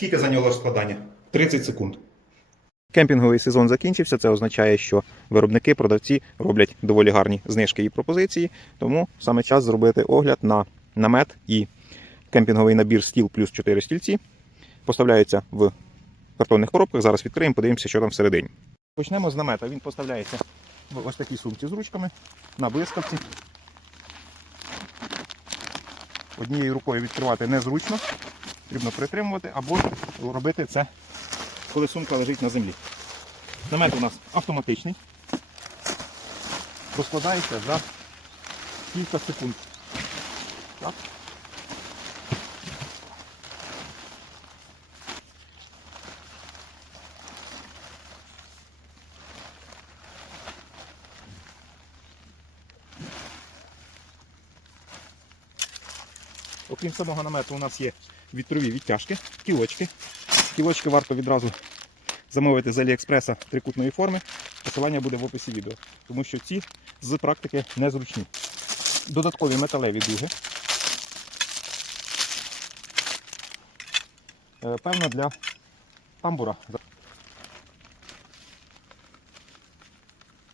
Скільки зайняло складання? 30 секунд. Кемпінговий сезон закінчився. Це означає, що виробники, продавці роблять доволі гарні знижки і пропозиції. Тому саме час зробити огляд на намет і кемпінговий набір стіл плюс 4 стільці. Поставляються в картонних коробках. Зараз відкриємо, подивимося, що там всередині. Почнемо з намета. Він поставляється в ось такій сумці з ручками на блискавці. Однією рукою відкривати незручно, потрібно притримувати або робити це, коли сумка лежить на землі. Намет у нас автоматичний. Розкладається за кілька секунд. Так. Окрім самого намету, у нас є вітрові відтяжки, кілочки. Кілочки варто відразу замовити з Аліекспреса трикутної форми. Посилання буде в описі відео, тому що ці з практики незручні. Додаткові металеві дуги. Е, Певно, для тамбура.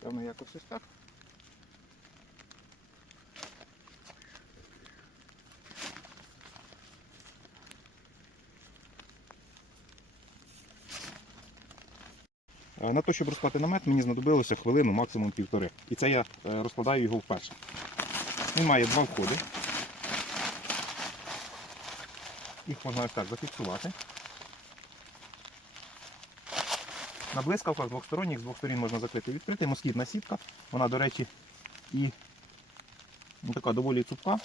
Певно, якось ось так. На те, щоб розклати намет, мені знадобилося хвилину, максимум півтори. І це я е, розкладаю його вперше. Він має два входи. Їх можна ось так зафіксувати. На блискавках двохсторонніх з двох сторін можна закрити відкрити. Москітна сітка. Вона, до речі, і ну, така доволі цупка.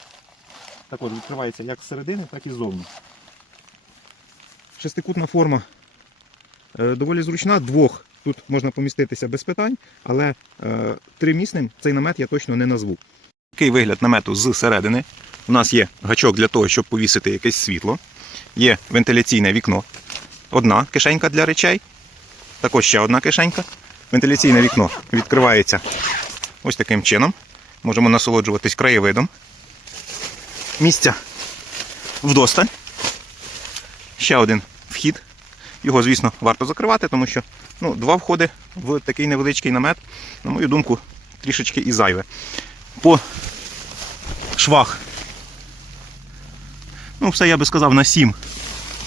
Також відкривається як зсередини, так і ззовні. Шестикутна форма Е, доволі зручна. Двох тут можна поміститися без питань, але е, тримісним цей намет я точно не назву. Такий вигляд намету зсередини. У нас є гачок для того, щоб повісити якесь світло. Є вентиляційне вікно. Одна кишенька для речей. Також ще одна кишенька. Вентиляційне вікно відкривається ось таким чином. Можемо насолоджуватись краєвидом. Місця вдосталь. Ще один вхід. Його, звісно, варто закривати, тому що ну, два входи в такий невеличкий намет, на мою думку, трішечки і зайве. По швах, ну, все я би сказав на 7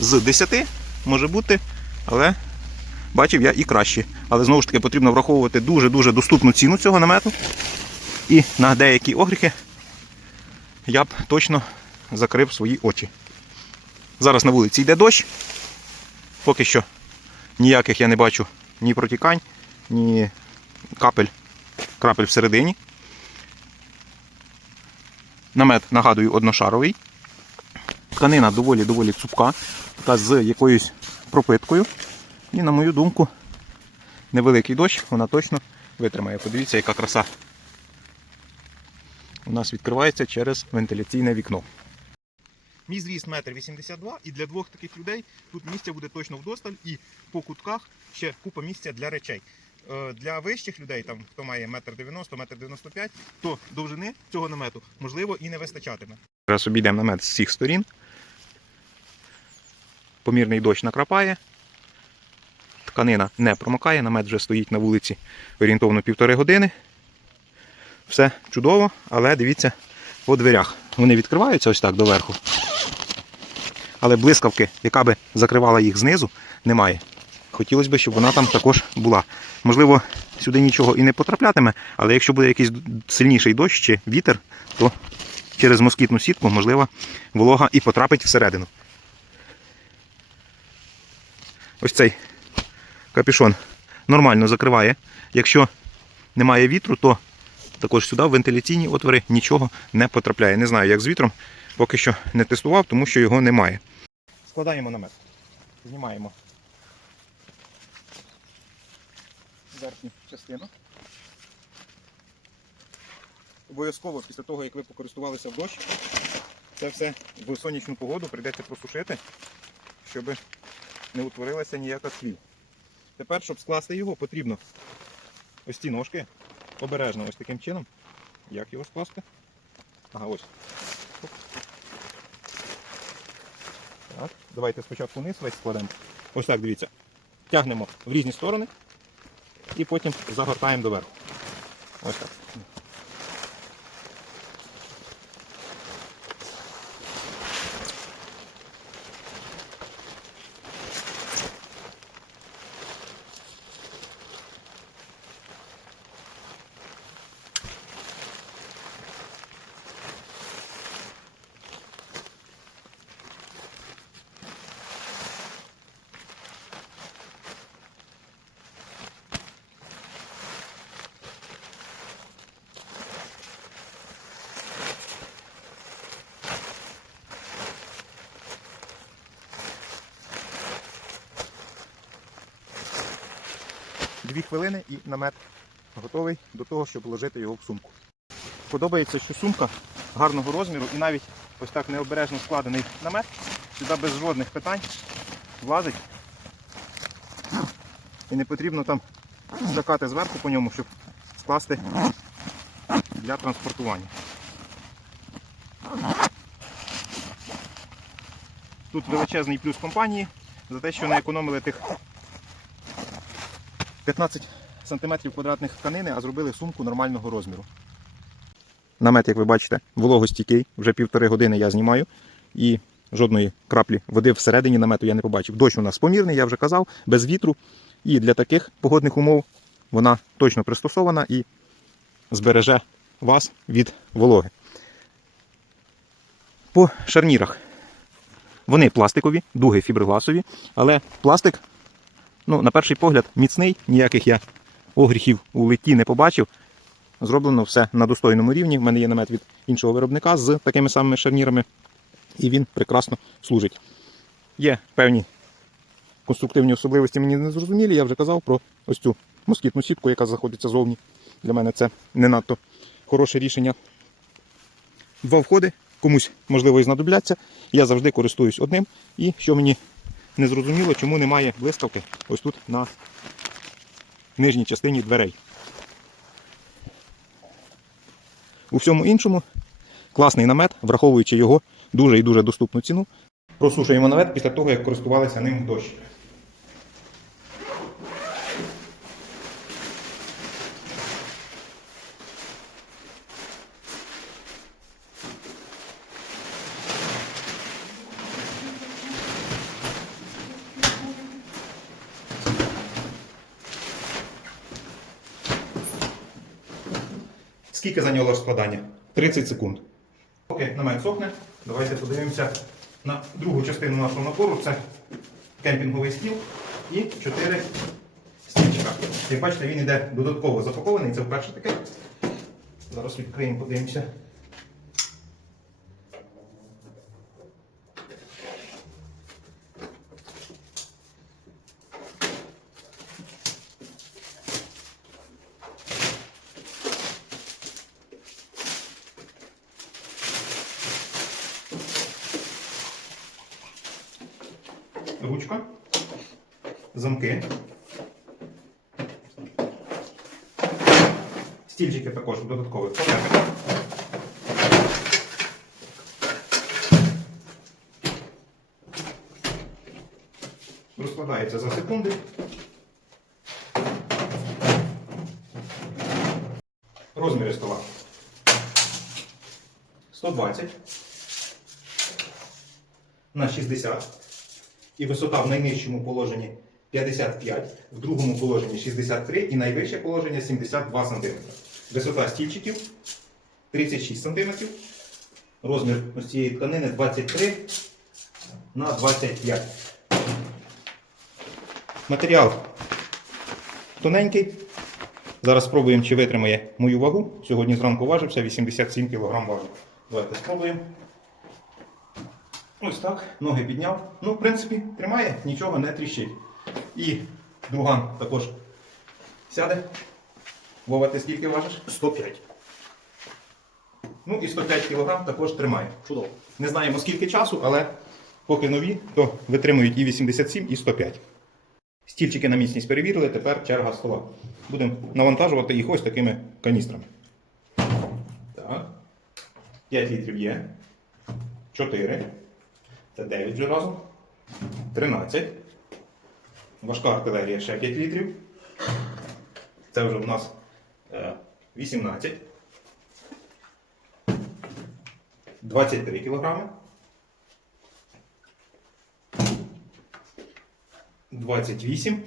з 10 може бути, але бачив я і краще. Але знову ж таки потрібно враховувати дуже-дуже доступну ціну цього намету. І на деякі огріхи я б точно закрив свої очі. Зараз на вулиці йде дощ. Поки що ніяких я не бачу ні протікань, ні капель, крапель всередині. Намет, нагадую, одношаровий. Тканина доволі-доволі цупка, така з якоюсь пропиткою. І, на мою думку, невеликий дощ, вона точно витримає. Подивіться, яка краса. У нас відкривається через вентиляційне вікно. Мій зріст 1,82 м і для двох таких людей тут місця буде точно вдосталь і по кутках ще купа місця для речей. Е, Для вищих людей, там, хто має 1,90 м, 1,95 м, то довжини цього намету можливо і не вистачатиме. Зараз обійдемо намет з всіх сторін. Помірний дощ накрапає. Тканина не промокає, намет вже стоїть на вулиці орієнтовно півтори години. Все чудово, але дивіться по дверях. Вони відкриваються ось так доверху але блискавки, яка би закривала їх знизу, немає. Хотілося б, щоб вона там також була. Можливо, сюди нічого і не потраплятиме, але якщо буде якийсь сильніший дощ чи вітер, то через москітну сітку, можливо, волога і потрапить всередину. Ось цей капюшон нормально закриває. Якщо немає вітру, то також сюди в вентиляційні отвори нічого не потрапляє. Не знаю, як з вітром, поки що не тестував, тому що його немає. Складаємо намет. Знімаємо верхню частину. Обов'язково після того, як ви покористувалися в дощ, це все в сонячну погоду прийдеться просушити, щоб не утворилася ніяка слів. Тепер, щоб скласти його, потрібно ось ці ножки обережно ось таким чином. Як його скласти? Ага, ось. Так, давайте спочатку вниз весь складемо. Ось так, дивіться. Тягнемо в різні сторони і потім загортаємо доверху. Ось так. Дві хвилини і намет готовий до того, щоб вложити його в сумку. Подобається, що сумка гарного розміру і навіть ось так необережно складений намет сюди без жодних питань влазить. І не потрібно там скакати зверху по ньому, щоб скласти для транспортування. Тут величезний плюс компанії за те, що не економили тих 15 см квадратних тканини, а зробили сумку нормального розміру. Намет, як ви бачите, вологостійкий. Вже півтори години я знімаю. І жодної краплі води всередині намету я не побачив. Дощ у нас помірний, я вже казав, без вітру. І для таких погодних умов вона точно пристосована і збереже вас від вологи. По шарнірах. Вони пластикові, дуги фіброгласові, але пластик Ну, на перший погляд, міцний, ніяких я огріхів у литті не побачив. Зроблено все на достойному рівні. У мене є намет від іншого виробника з такими самими шарнірами, і він прекрасно служить. Є певні конструктивні особливості, мені не зрозумілі. Я вже казав про ось цю москітну сітку, яка знаходиться зовні. Для мене це не надто хороше рішення. Два входи, комусь можливо і знадобляться. Я завжди користуюсь одним. І що мені не зрозуміло, чому немає блискавки ось тут на нижній частині дверей. У всьому іншому класний намет, враховуючи його дуже і дуже доступну ціну. Просушуємо намет після того, як користувалися ним в дощ. Скільки зайняло розкладання? 30 секунд. Поки намет сохне, давайте подивимося на другу частину нашого набору. Це кемпінговий стіл і 4 стільчика. Як бачите, він йде додатково запакований. Це вперше таке. Зараз відкриємо, подивимося. Ручка, замки. Стільчики також додаткових пакетик. Розкладається за секунди. Розміри стола. 120 на 60 і висота в найнижчому положенні 55, в другому положенні 63 і найвище положення 72 см. Висота стільчиків 36 см. Розмір ось цієї тканини 23 на 25. Матеріал тоненький. Зараз спробуємо, чи витримає мою вагу. Сьогодні зранку важився 87 кг важив. Давайте спробуємо. Ось так, ноги підняв. Ну, в принципі, тримає, нічого не тріщить. І друган також сяде. Вова, ти скільки важиш? 105. Ну і 105 кг також тримає. Чудово. Не знаємо скільки часу, але поки нові, то витримують і 87, і 105. Стільчики на міцність перевірили, тепер черга стола. Будемо навантажувати їх ось такими каністрами. Так. 5 літрів є. 4. Це 9 вже разом. 13. Важка артилерія ще 5 літрів. Це вже у нас е, 18. 23 кілограми. 28.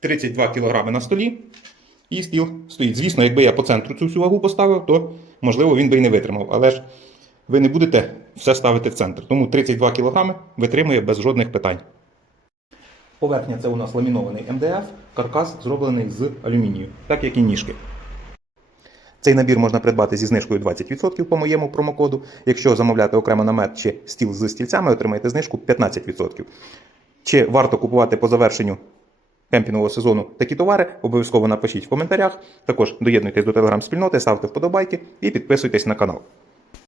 32 кілограми на столі. І стіл стоїть. Звісно, якби я по центру цю всю вагу поставив, то можливо він би і не витримав. Але ж ви не будете все ставити в центр. Тому 32 кілограми витримує без жодних питань. Поверхня це у нас ламінований МДФ, каркас зроблений з алюмінію, так як і ніжки. Цей набір можна придбати зі знижкою 20% по моєму промокоду. Якщо замовляти окремо намет чи стіл з стільцями, отримаєте знижку 15%. Чи варто купувати по завершенню кемпінгового сезону такі товари, обов'язково напишіть в коментарях. Також доєднуйтесь до телеграм-спільноти, ставте вподобайки і підписуйтесь на канал.